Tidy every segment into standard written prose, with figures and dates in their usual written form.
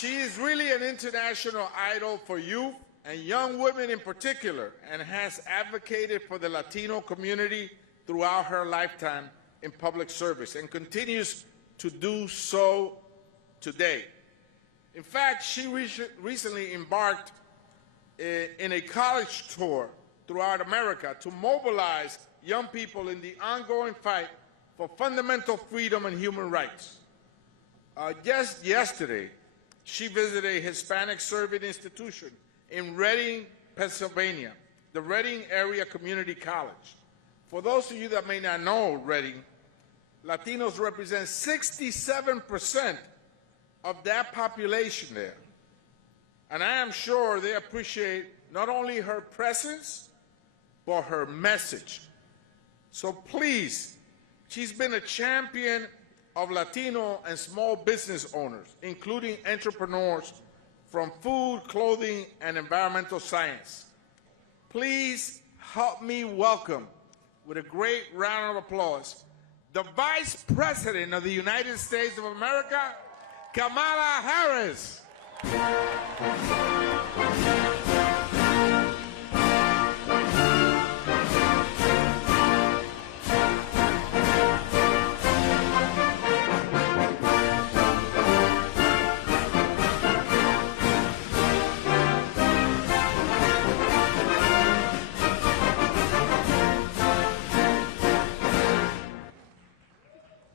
She is really an international idol for youth and young women in particular, and has advocated for the Latino community throughout her lifetime in public service and continues to do so today. In fact, she recently embarked in a college tour throughout America to mobilize young people in the ongoing fight for fundamental freedom and human rights. Just yesterday, she visited a Hispanic serving institution in Reading, Pennsylvania, the Reading Area Community College. For those of you that may not know Reading, Latinos represent 67% of that population there. And I am sure they appreciate not only her presence, but her message. So please, she's been a champion of Latino and small business owners, including entrepreneurs from food, clothing, and environmental science. Please help me welcome, with a great round of applause, the Vice President of the United States of America, Kamala Harris.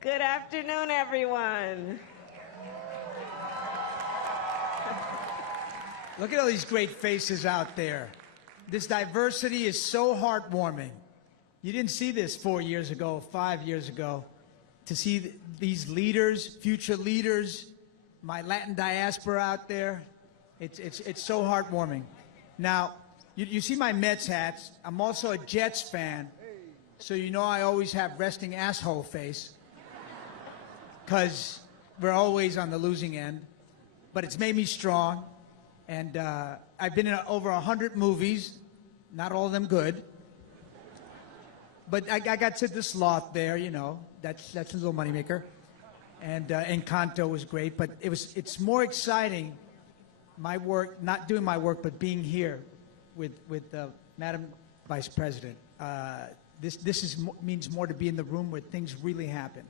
Good afternoon, everyone. Look at all these great faces out there. This diversity is so heartwarming. You didn't see this 4 years ago, 5 years ago. To see these leaders, future leaders, my Latin diaspora out there, it's so heartwarming. Now, you see my Mets hats. I'm also a Jets fan, so you know I always have resting asshole face, because we're always on the losing end. But it's made me strong. And I've been in over 100 movies, not all of them good. But I got to the Sloth there, you know, that's a little moneymaker. And Encanto was great, but it's more exciting, my work, not doing my work, but being here with Madam Vice President. This means more to be in the room where things really happen.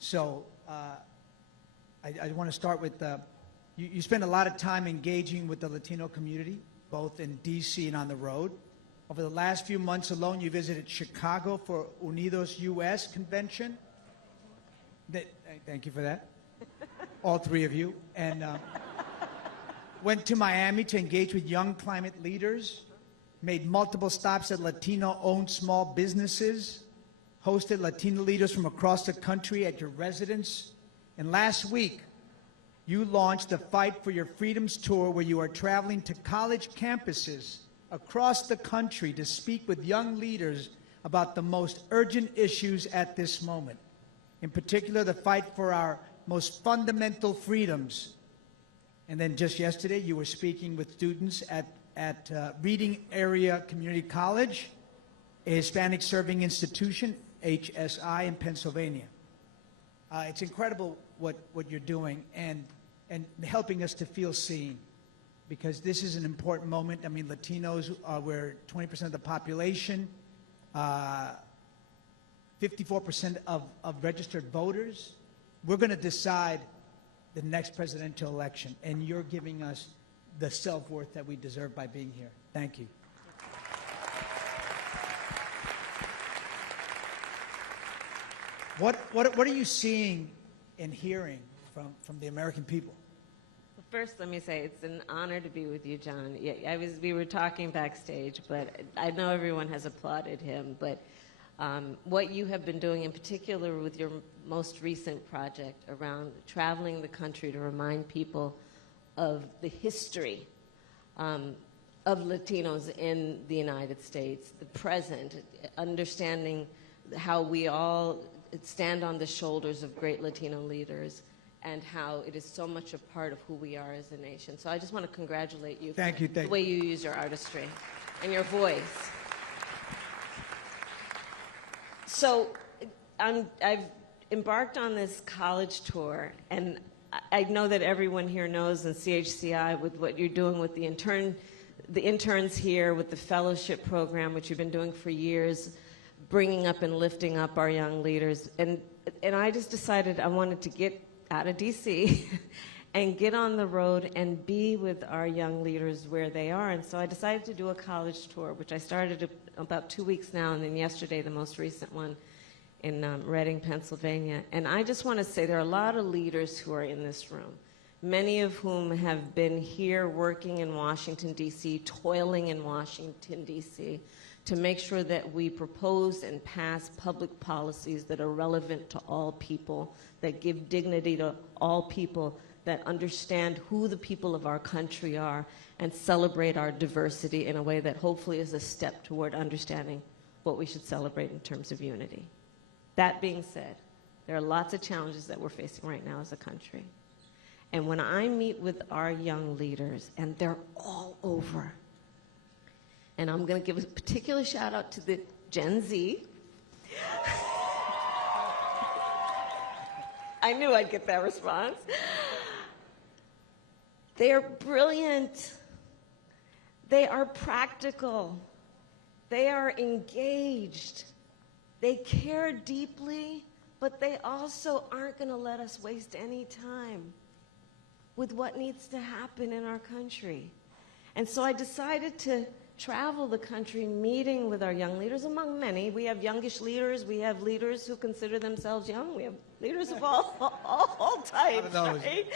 So I want to start with you spend a lot of time engaging with the Latino community, both in D.C. and on the road. Over the last few months alone, you visited Chicago for Unidos U.S. convention. Thank you for that, all three of you. And went to Miami to engage with young climate leaders, made multiple stops at Latino-owned small businesses, hosted Latino leaders from across the country at your residence. And last week, you launched the Fight for Your Freedoms tour, where you are traveling to college campuses across the country to speak with young leaders about the most urgent issues at this moment. In particular, the fight for our most fundamental freedoms. And then just yesterday, you were speaking with students at Reading Area Community College, a Hispanic serving institution, HSI, in Pennsylvania. It's incredible what you're doing and helping us to feel seen, because this is an important moment. I mean, Latinos, we're 20% of the population, 54% of registered voters. We're going to decide the next presidential election, and you're giving us the self-worth that we deserve by being here. Thank you. What are you seeing and hearing from the American people? Well, first, let me say it's an honor to be with you, John. Yeah, we were talking backstage, but I know everyone has applauded him. But what you have been doing, in particular with your most recent project around traveling the country to remind people of the history of Latinos in the United States, the present, understanding how we all stand on the shoulders of great Latino leaders, and how it is so much a part of who we are as a nation. So I just want to congratulate you for the way you use your artistry and your voice. So I've embarked on this college tour, and I know that everyone here knows in CHCI with what you're doing with the interns here, with the fellowship program, which you've been doing for years, bringing up and lifting up our young leaders. And I just decided I wanted to get out of DC and get on the road and be with our young leaders where they are. And so I decided to do a college tour, which I started about 2 weeks now, and then yesterday, the most recent one in Reading, Pennsylvania. And I just want to say there are a lot of leaders who are in this room, many of whom have been here working in Washington, D.C., toiling in Washington, D.C., to make sure that we propose and pass public policies that are relevant to all people, that give dignity to all people, that understand who the people of our country are, and celebrate our diversity in a way that hopefully is a step toward understanding what we should celebrate in terms of unity. That being said, there are lots of challenges that we're facing right now as a country. And when I meet with our young leaders, and they're all over, and I'm going to give a particular shout out to the Gen Z. I knew I'd get that response. They're brilliant. They are practical. They are engaged. They care deeply, but they also aren't going to let us waste any time with what needs to happen in our country. And so I decided to travel the country meeting with our young leaders, among many. We have youngish leaders. We have leaders who consider themselves young. We have leaders of all types, right?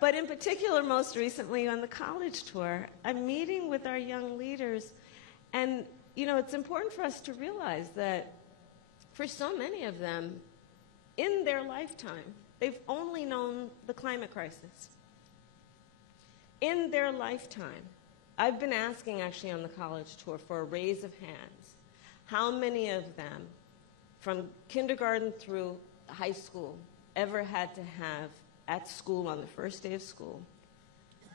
But in particular, most recently on the college tour, I'm meeting with our young leaders. And, you know, it's important for us to realize that for so many of them, in their lifetime, they've only known the climate crisis. In their lifetime, I've been asking actually on the college tour for a raise of hands. How many of them, from kindergarten through high school, ever had to have, at school on the first day of school,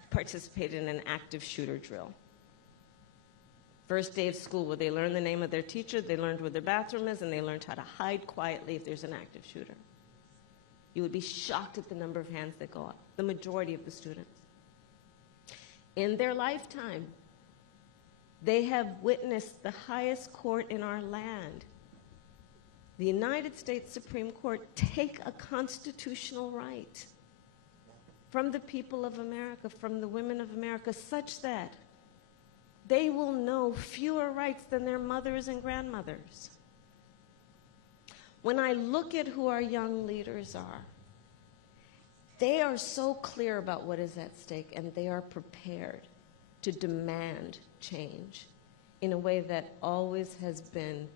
participated in an active shooter drill? First day of school, where they learned the name of their teacher, they learned where their bathroom is, and they learned how to hide quietly if there's an active shooter. You would be shocked at the number of hands that go up, the majority of the students. In their lifetime, they have witnessed the highest court in our land, the United States Supreme Court, take a constitutional right from the people of America, from the women of America, such that they will know fewer rights than their mothers and grandmothers. When I look at who our young leaders are, they are so clear about what is at stake, and they are prepared to demand change in a way that always has been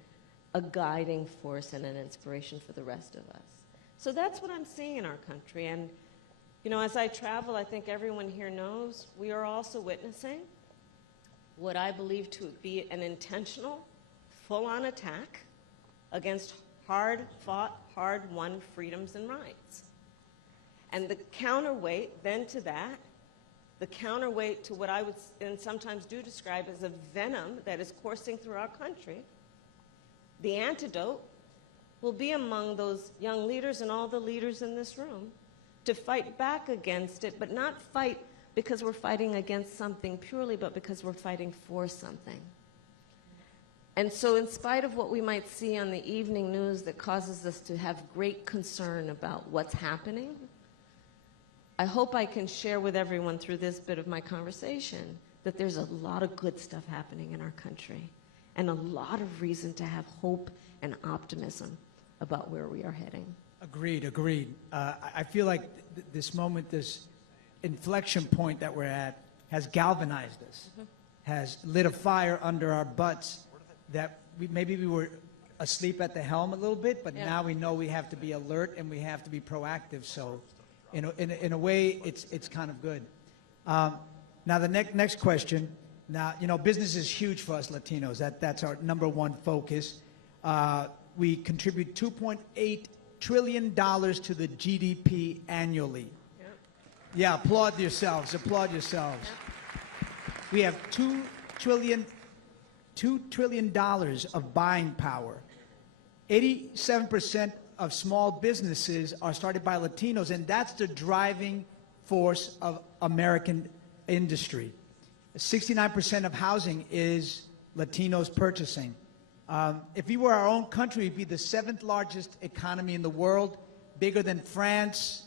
a guiding force and an inspiration for the rest of us. So that's what I'm seeing in our country. And, you know, as I travel, I think everyone here knows we are also witnessing what I believe to be an intentional, full-on attack against hard-fought, hard-won freedoms and rights. And the counterweight then to that, the counterweight to what I would and sometimes do describe as a venom that is coursing through our country, the antidote will be among those young leaders and all the leaders in this room to fight back against it, but not fight because we're fighting against something purely, but because we're fighting for something. And so in spite of what we might see on the evening news that causes us to have great concern about what's happening, I hope I can share with everyone through this bit of my conversation that there's a lot of good stuff happening in our country and a lot of reason to have hope and optimism about where we are heading. Agreed, agreed. I feel like this moment, this inflection point that we're at has galvanized us, has lit a fire under our butts that maybe we were asleep at the helm a little bit, but now we know we have to be alert and we have to be proactive. So in a way, it's kind of good. Now the next question. Now, you know, business is huge for us Latinos. That's our number one focus. We contribute $2.8 trillion to the GDP annually. Yep. Yeah, applaud yourselves. Applaud yourselves. Yep. We have $2 trillion of buying power. 87% of small businesses are started by Latinos, and that's the driving force of American industry. 69% of housing is Latinos purchasing. If we were our own country, we'd be the 7th largest economy in the world, bigger than France,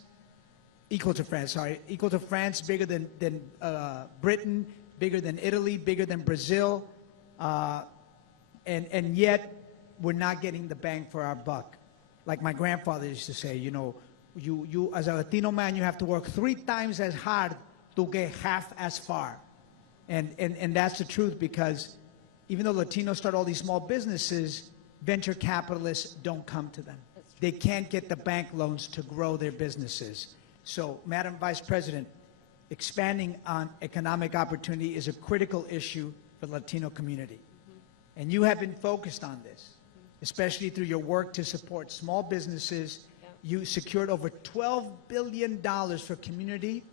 equal to France, bigger than Britain, bigger than Italy, bigger than Brazil, and yet we're not getting the bang for our buck. Like my grandfather used to say, you know, you as a Latino man, you have to work 3 times as hard to get half as far. And that's the truth, because even though Latinos start all these small businesses, venture capitalists don't come to them. They can't get the bank loans to grow their businesses. So, Madam Vice President, expanding on economic opportunity is a critical issue for the Latino community. And you have been focused on this, especially through your work to support small businesses. You secured over $12 billion for community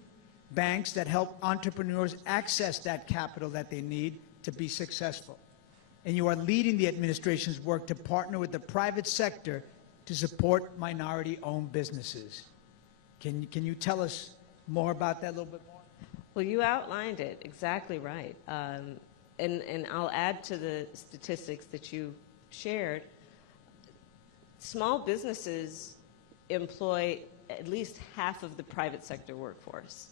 banks that help entrepreneurs access that capital that they need to be successful. And you are leading the administration's work to partner with the private sector to support minority-owned businesses. Can you tell us more about that a little bit more? Well, you outlined it exactly right. And I'll add to the statistics that you shared. Small businesses employ at least half of the private sector workforce.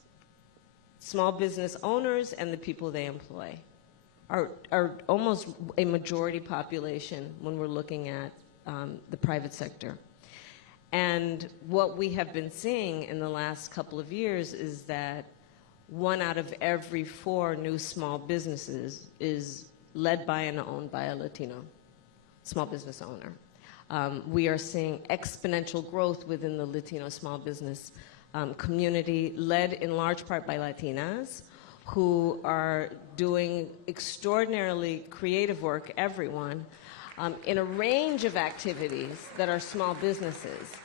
Small business owners and the people they employ are almost a majority population when we're looking at the private sector. And what we have been seeing in the last couple of years is that 1 out of every 4 new small businesses is led by and owned by a Latino small business owner. We are seeing exponential growth within the Latino small business community, led in large part by Latinas, who are doing extraordinarily creative work, everyone, in a range of activities that are small businesses.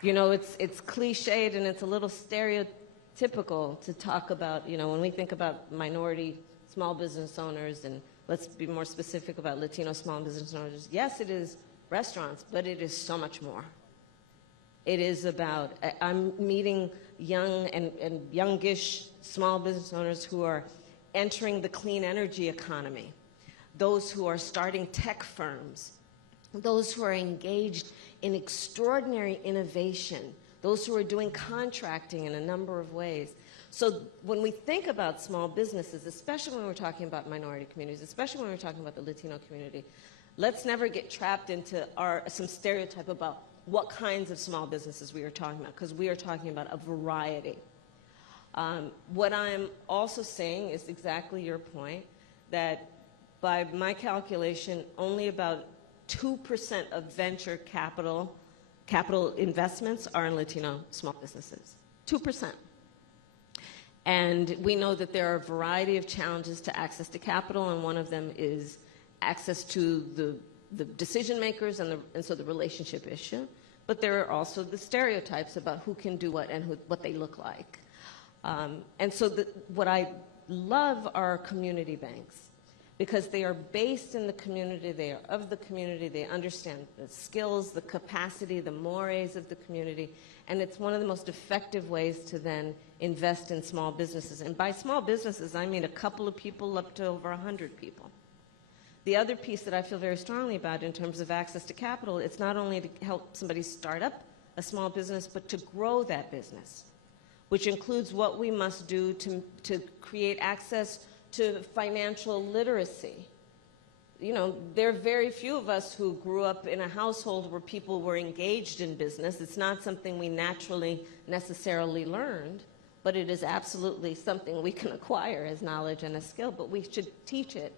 You know, it's cliched and it's a little stereotypical to talk about, you know, when we think about minority small business owners, and let's be more specific about Latino small business owners. Yes, it is restaurants, but it is so much more. It is about, I'm meeting young and youngish small business owners who are entering the clean energy economy, those who are starting tech firms, those who are engaged in extraordinary innovation, those who are doing contracting in a number of ways. So when we think about small businesses, especially when we're talking about minority communities, especially when we're talking about the Latino community, let's never get trapped into some stereotype about what kinds of small businesses we are talking about, because we are talking about a variety. What I'm also saying is exactly your point, that by my calculation, only about 2% of venture capital investments are in Latino small businesses. 2%. And we know that there are a variety of challenges to access to capital, and one of them is access to the decision makers and so the relationship issue. But there are also the stereotypes about who can do what and what they look like. And so what I love are community banks, because they are based in the community, they are of the community, they understand the skills, the capacity, the mores of the community, and it's one of the most effective ways to then invest in small businesses. And by small businesses, I mean a couple of people up to over 100 people. The other piece that I feel very strongly about in terms of access to capital, it's not only to help somebody start up a small business, but to grow that business, which includes what we must do to create access to financial literacy. You know, there are very few of us who grew up in a household where people were engaged in business. It's not something we naturally necessarily learned, but it is absolutely something we can acquire as knowledge and a skill, but we should teach it.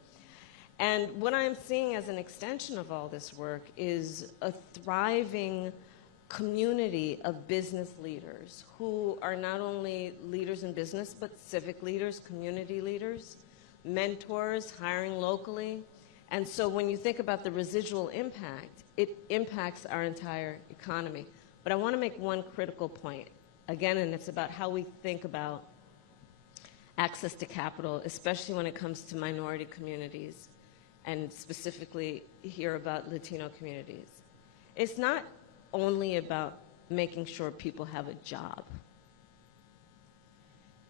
And what I'm seeing as an extension of all this work is a thriving community of business leaders who are not only leaders in business, but civic leaders, community leaders, mentors, hiring locally. And so when you think about the residual impact, it impacts our entire economy. But I want to make one critical point, again, and it's about how we think about access to capital, especially when it comes to minority communities, and specifically here about Latino communities. It's not only about making sure people have a job.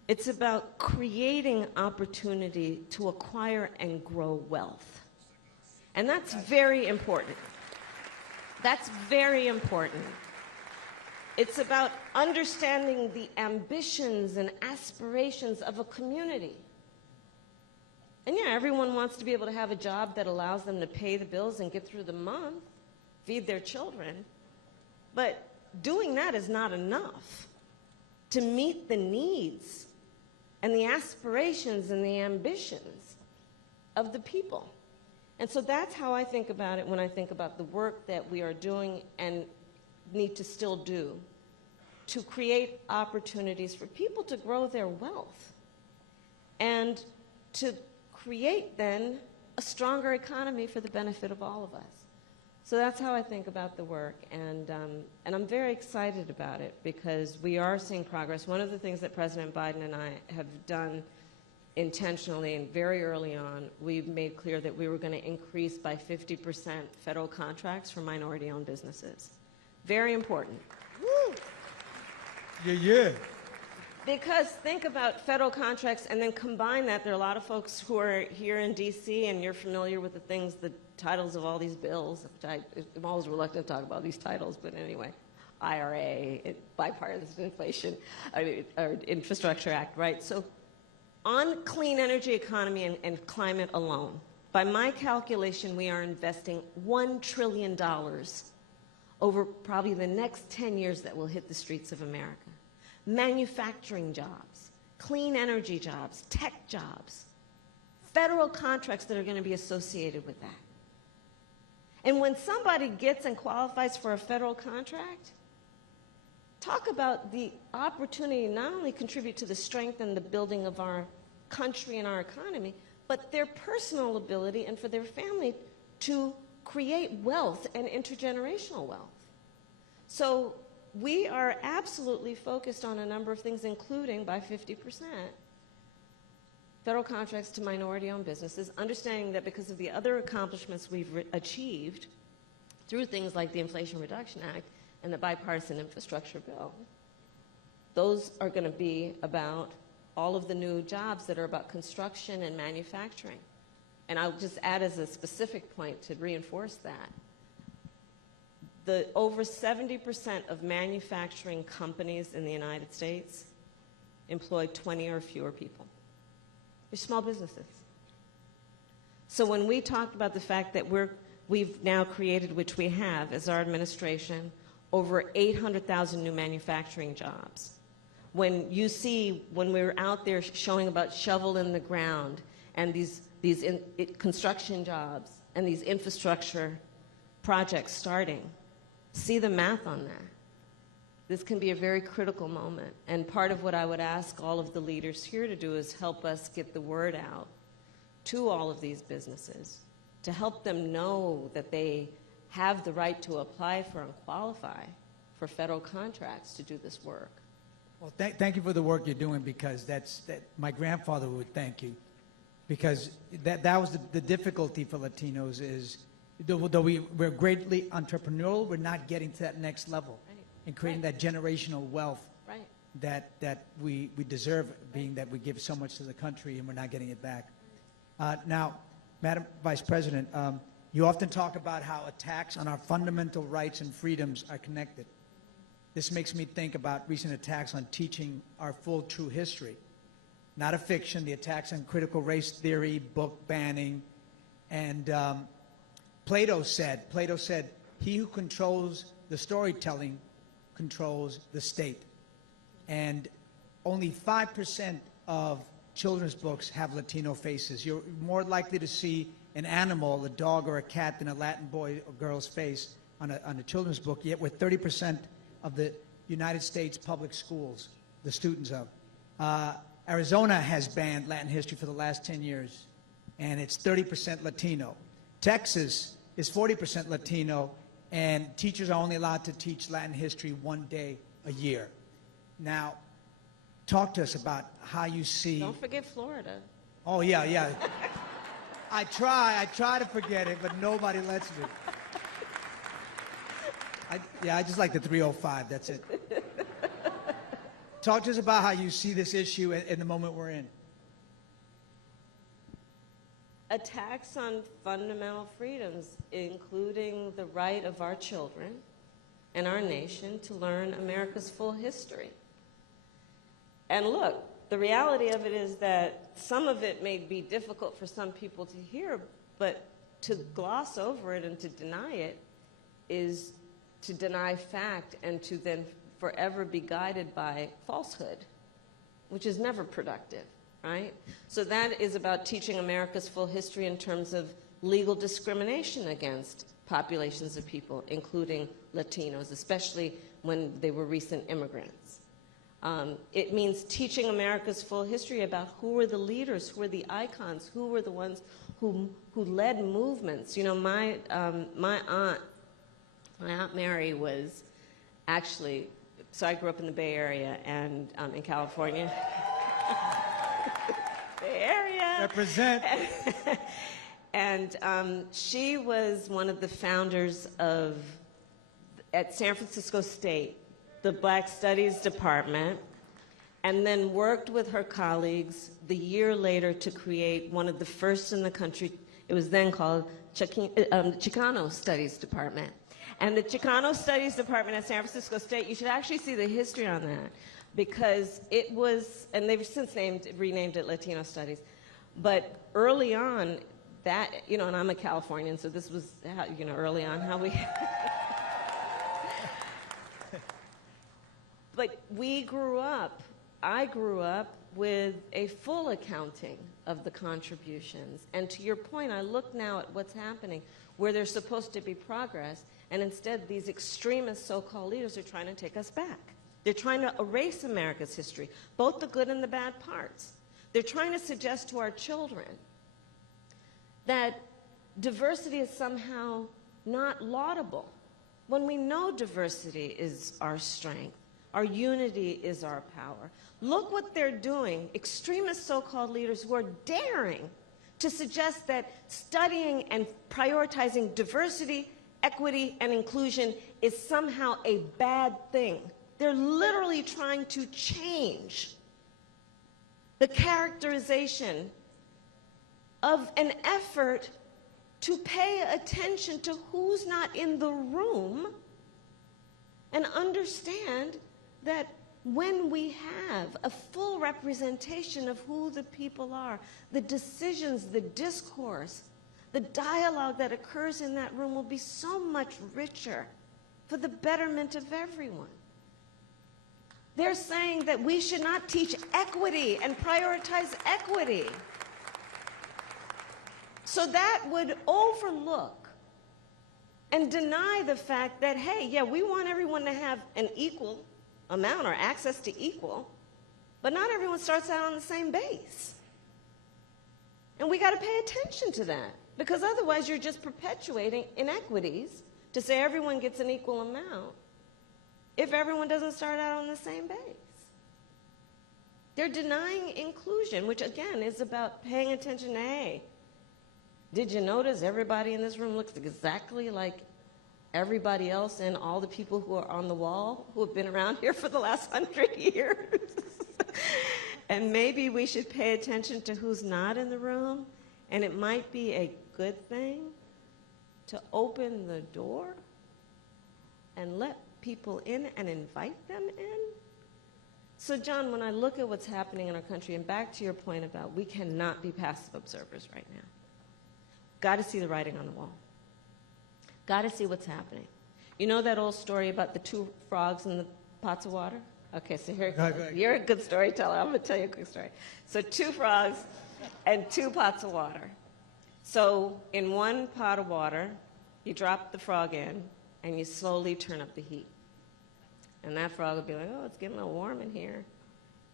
It's about creating opportunity to acquire and grow wealth. And that's very important. That's very important. It's about understanding the ambitions and aspirations of a community. And yeah, everyone wants to be able to have a job that allows them to pay the bills and get through the month, feed their children. But doing that is not enough to meet the needs and the aspirations and the ambitions of the people. And so that's how I think about it when I think about the work that we are doing and need to still do to create opportunities for people to grow their wealth and to create then a stronger economy for the benefit of all of us. So that's how I think about the work, and I'm very excited about it because we are seeing progress. One of the things that President Biden and I have done intentionally and very early on, we've made clear that we were going to increase by 50% federal contracts for minority-owned businesses. Very important. Woo. Yeah. Because think about federal contracts and then combine that. There are a lot of folks who are here in D.C. and you're familiar with the titles of all these bills. I'm always reluctant to talk about these titles, but anyway, IRA, bipartisan inflation, or Infrastructure Act, right? So on clean energy economy and climate alone, by my calculation, we are investing $1 trillion over probably the next 10 years that will hit the streets of America. Manufacturing jobs, clean energy jobs, tech jobs, federal contracts that are going to be associated with that. And when somebody gets and qualifies for a federal contract, talk about the opportunity to not only contribute to the strength and the building of our country and our economy, but their personal ability and for their family to create wealth and intergenerational wealth. So we are absolutely focused on a number of things, including by 50%, federal contracts to minority-owned businesses, understanding that because of the other accomplishments we've achieved through things like the Inflation Reduction Act and the bipartisan infrastructure bill, those are going to be about all of the new jobs that are about construction and manufacturing. And I'll just add as a specific point to reinforce that. Over 70% of manufacturing companies in the United States employ 20 or fewer people. They're small businesses. So when we talked about the fact that we've now created, which we have as our administration, over 800,000 new manufacturing jobs. When we're out there showing about shovel in the ground and these construction jobs and these infrastructure projects starting, see the math on that. This can be a very critical moment. And part of what I would ask all of the leaders here to do is help us get the word out to all of these businesses to help them know that they have the right to apply for and qualify for federal contracts to do this work. Well, thank you for the work you're doing, because my grandfather would thank you, because that was the difficulty for Latinos is, though we're greatly entrepreneurial, we're not getting to that next level and creating that generational wealth that we deserve, being that we give so much to the country and we're not getting it back. Now, Madam Vice President, you often talk about how attacks on our fundamental rights and freedoms are connected. This makes me think about recent attacks on teaching our full true history. Not a fiction, the attacks on critical race theory, book banning, and Plato said, he who controls the storytelling controls the state. And only 5% of children's books have Latino faces. You're more likely to see an animal, a dog or a cat, than a Latin boy or girl's face on a children's book, yet we're 30% of the United States public schools, the students of. Arizona has banned Latin history for the last 10 years, and it's 30% Latino. Texas is 40% Latino, and teachers are only allowed to teach Latin history one day a year. Now, talk to us about how you see... Don't forget Florida. Oh, yeah. I try to forget it, but nobody lets me. I just like the 305. That's it. Talk to us about how you see this issue in the moment we're in. Attacks on fundamental freedoms, including the right of our children and our nation to learn America's full history. And look, the reality of it is that some of it may be difficult for some people to hear, but to gloss over it and to deny it is to deny fact and to then forever be guided by falsehood, which is never productive, right? So that is about teaching America's full history in terms of legal discrimination against populations of people, including Latinos, especially when they were recent immigrants. It means teaching America's full history about who were the leaders, who were the icons, who were the ones who led movements. You know, my aunt Mary was actually, so I grew up in the Bay Area and in California. Bay Area. Represent. And she was one of the founders of, at San Francisco State, the Black Studies Department, and then worked with her colleagues the year later to create one of the first in the country. It was then called Chicano Studies Department. And the Chicano Studies Department at San Francisco State, you should actually see the history on that, because it was, and they've since renamed it Latino Studies, but early on, that, you know, and I'm a Californian, so this was, how, you know, early on how we... But we grew up, I grew up with a full accounting of the contributions. And to your point, I look now at what's happening, where there's supposed to be progress, and instead these extremist so-called leaders are trying to take us back. They're trying to erase America's history, both the good and the bad parts. They're trying to suggest to our children that diversity is somehow not laudable, when we know diversity is our strength. Our unity is our power. Look what they're doing, extremist so-called leaders who are daring to suggest that studying and prioritizing diversity, equity, and inclusion is somehow a bad thing. They're literally trying to change the characterization of an effort to pay attention to who's not in the room and understand that when we have a full representation of who the people are, the decisions, the discourse, the dialogue that occurs in that room will be so much richer for the betterment of everyone. They're saying that we should not teach equity and prioritize equity. So that would overlook and deny the fact that, hey, yeah, we want everyone to have an equal amount or access to equal, but not everyone starts out on the same base. And we got to pay attention to that, because otherwise you're just perpetuating inequities to say everyone gets an equal amount if everyone doesn't start out on the same base. They're denying inclusion, which again is about paying attention to, hey, did you notice everybody in this room looks exactly like everybody else and all the people who are on the wall who have been around here for the last 100 years? And maybe we should pay attention to who's not in the room, and it might be a good thing to open the door and let people in and invite them in. So John, when I look at what's happening in our country, and back to your point about we cannot be passive observers right now, got to see the writing on the wall. Got to see what's happening. You know that old story about the two frogs in the pots of water? Okay, so here, you're a good storyteller. I'm going to tell you a quick story. So 2 frogs and 2 pots of water. So in one pot of water, you drop the frog in, and you slowly turn up the heat. And that frog will be like, oh, it's getting a little warm in here.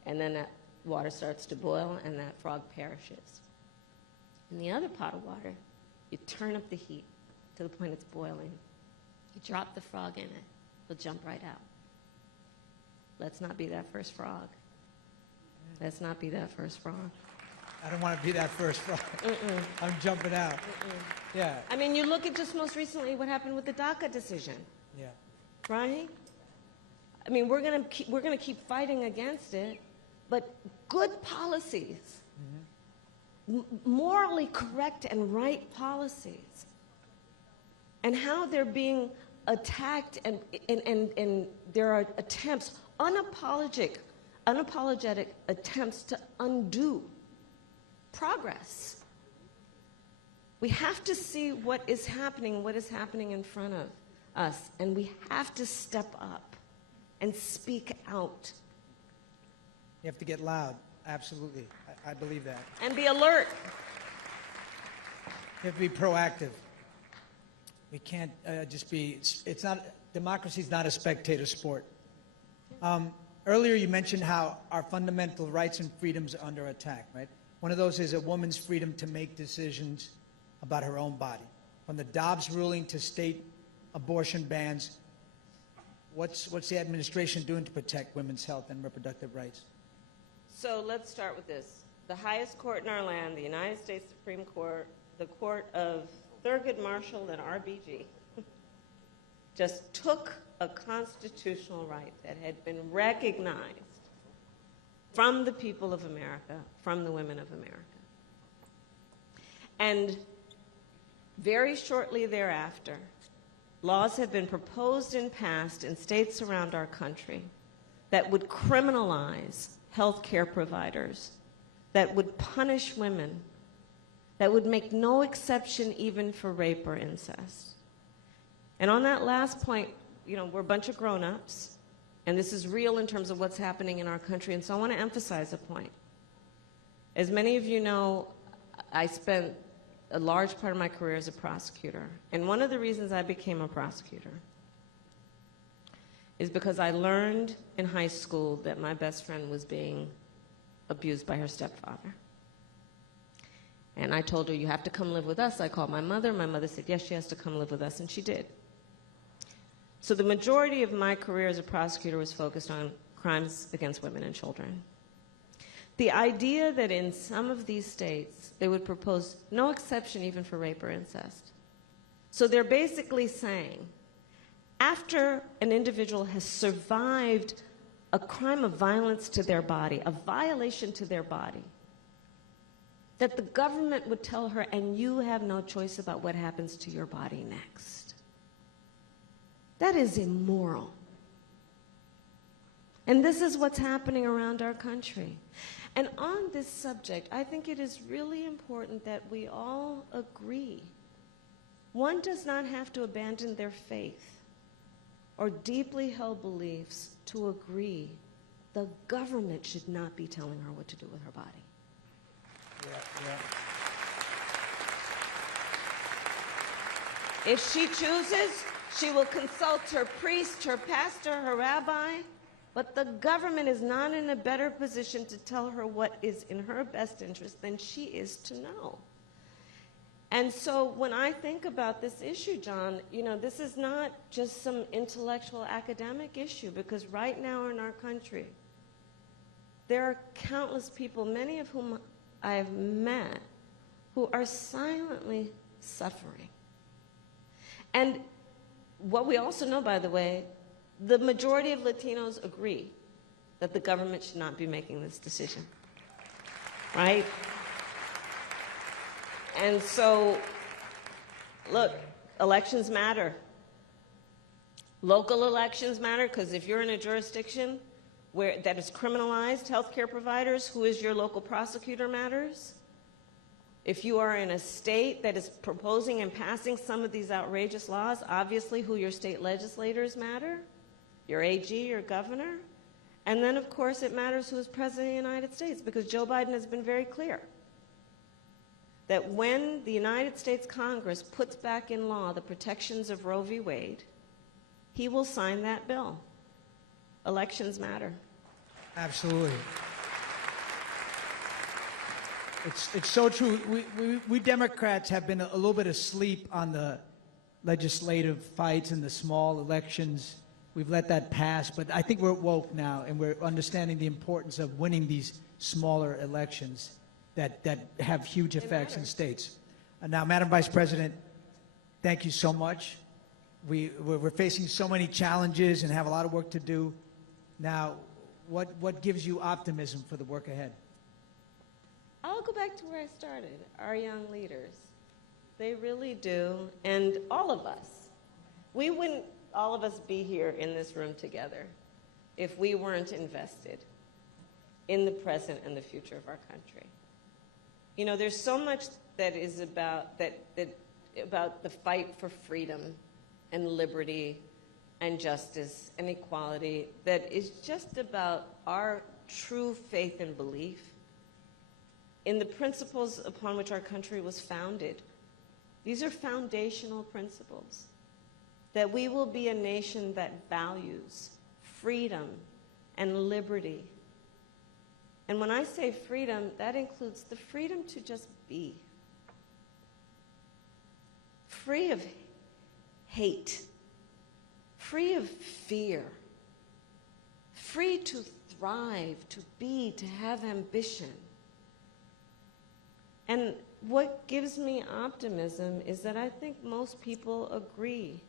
And then that water starts to boil, and that frog perishes. In the other pot of water, you turn up the heat to the point it's boiling. You drop the frog in it. It'll jump right out. Let's not be that first frog. Let's not be that first frog. I don't want to be that first frog. I'm jumping out. Yeah. I mean, you look at just most recently what happened with the DACA decision. Yeah. right? I mean, we're going to keep fighting against it, but good policies, morally correct and right policies, and how they're being attacked, and there are attempts, unapologetic attempts to undo progress. We have to see what is happening in front of us, and we have to step up and speak out. You have to get loud. Absolutely. I believe that. And be alert. You have to be proactive. We can't just be, it's not, democracy's not a spectator sport. Earlier you mentioned how our fundamental rights and freedoms are under attack, right? One of those is a woman's freedom to make decisions about her own body. From the Dobbs ruling to state abortion bans, what's the administration doing to protect women's health and reproductive rights? So let's start with this. The highest court in our land, the United States Supreme Court, the court of Thurgood Marshall and RBG, just took a constitutional right that had been recognized from the people of America, from the women of America. And very shortly thereafter, laws have been proposed and passed in states around our country that would criminalize health care providers, that would punish women, that would make no exception even for rape or incest. And on that last point, you know, we're a bunch of grown-ups, and this is real in terms of what's happening in our country, and so I want to emphasize a point. As many of you know, I spent a large part of my career as a prosecutor, and one of the reasons I became a prosecutor is because I learned in high school that my best friend was being abused by her stepfather. And I told her, you have to come live with us. I called my mother. My mother said, yes, she has to come live with us, and she did. So the majority of my career as a prosecutor was focused on crimes against women and children. The idea that in some of these states, they would propose no exception even for rape or incest. So they're basically saying, after an individual has survived a crime of violence to their body, a violation to their body, that the government would tell her, and you have no choice about what happens to your body next. That is immoral. And this is what's happening around our country. And on this subject, I think it is really important that we all agree. One does not have to abandon their faith or deeply held beliefs to agree the government should not be telling her what to do with her body. If she chooses, she will consult her priest, her pastor, her rabbi, but the government is not in a better position to tell her what is in her best interest than she is to know. And so when I think about this issue, John, you know, this is not just some intellectual academic issue, because right now in our country, there are countless people, many of whom I have met, who are silently suffering. And what we also know, by the way, the majority of Latinos agree that the government should not be making this decision, right? And so, look, elections matter. Local elections matter, because if you're in a jurisdiction where that is criminalized healthcare providers, who is your local prosecutor matters. If you are in a state that is proposing and passing some of these outrageous laws, obviously who your state legislators matter, your AG, your governor. And then, of course, it matters who is president of the United States, because Joe Biden has been very clear that when the United States Congress puts back in law the protections of Roe v. Wade, he will sign that bill. Elections matter. Absolutely. It's so true. We Democrats have been a little bit asleep on the legislative fights and the small elections. We've let that pass, but I think we're woke now, and we're understanding the importance of winning these smaller elections that have huge effects in states. Now, Madam Vice President, thank you so much. we're facing so many challenges and have a lot of work to do. Now, what gives you optimism for the work ahead? I'll go back to where I started, our young leaders. They really do, and all of us. We wouldn't, all of us, be here in this room together if we weren't invested in the present and the future of our country. You know, there's so much that is about about the fight for freedom and liberty and justice and equality that is just about our true faith and belief in the principles upon which our country was founded. These are foundational principles, that we will be a nation that values freedom and liberty. And when I say freedom, that includes the freedom to just be. Free of hate, free of fear, free to thrive, to be, to have ambition. And what gives me optimism is that I think most people agree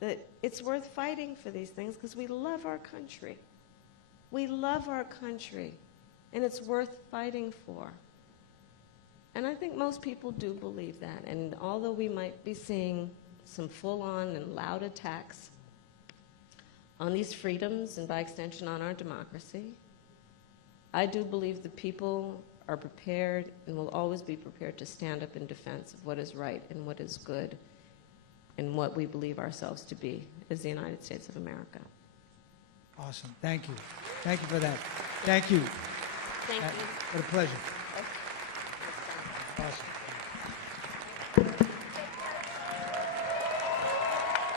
that it's worth fighting for these things because we love our country. We love our country, and it's worth fighting for. And I think most people do believe that. And although we might be seeing some full-on and loud attacks on these freedoms and by extension on our democracy, I do believe the people are prepared and will always be prepared to stand up in defense of what is right and what is good and what we believe ourselves to be as the United States of America. Awesome. Thank you. Thank you for that. Thank you. Thank you. What a pleasure. Awesome.